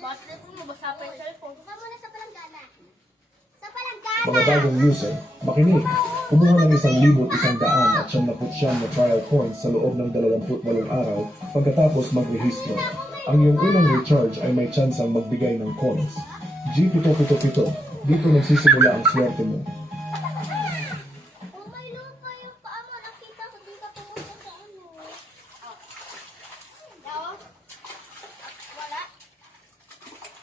Bakit mo basa pa yung cellphone? Basta muna sa palanggana. Sa palanggana! Mga bagong user, makinig. Kumuha ng 1,100 at 99 na trial points sa loob ng 28 araw pagkatapos magrehistro. Ang iyong unang recharge ay may tsansang magbigay ng coins. G777, dito nagsisimula ang swerte mo. Oh, may lupa yung paa mo. Nakita ko, di ka pumunta sa ano. Daw? Wala?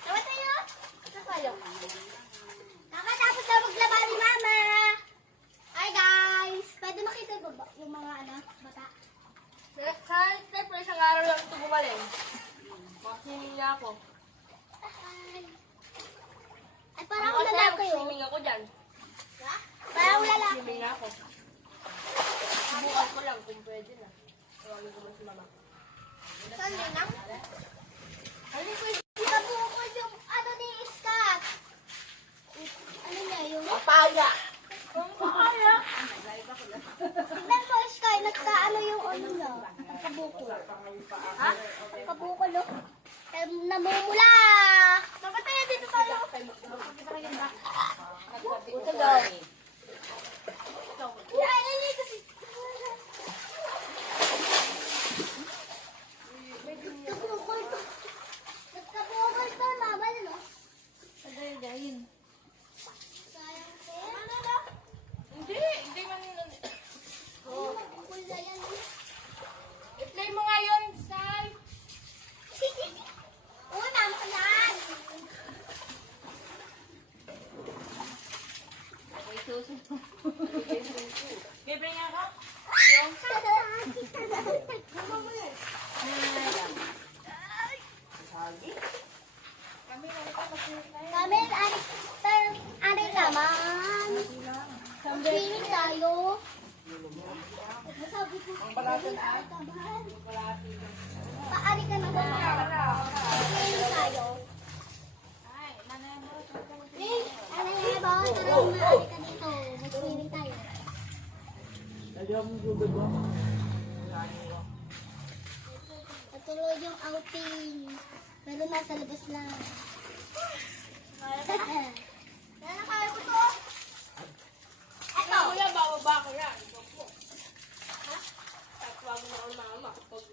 Dawa tayo? Ito kayo. Nakatapos na maglaba ni Mama. Hi guys! Pwede makita ko ba yung mga bata? Siyempre, isang araw lang ito gumaling. Masining niya ako. Ay, parang lalaki yun. Swimming ako dyan. Parang lalaki. Swimming ako. Subukan ko lang kung pwede na. Tawagin ko man si Mama. Saan yun lang? Ano ko yung bukod yung ano ni Scott? Ano niya yung? Papaya! Papaya! Tignan mo, Sky, nagkaano yung ano niya? Nagkabukol. Ha? Nagkabukol, no? Namumula! Dapat tayo dito tayo. Buto daw. Ay, kasi. Nagkabukol to. Nagkabukol to, mabal, no? Sagay-gayin. Sayang, sir. Ano na? Hindi man yun. Oh, nagkabukol na yan. I-play mo ngayon, Sai. Uy, mama ka yan. Okay, suso. Libre nga ako. Kami, ari naman. Swimming tayo. Sabi ko, tabahan. Paari ka na ba? Swimming tayo. Hey, ano yan ba? Tara, maari ka dito. Mag-swimming tayo. Patuloy yung outing. Pero nasa labas lang. Kaya kaya ko to. Eto! Kuya, bababa ko yan. Ito po. Ha? Tatawag mo ang mama. Pag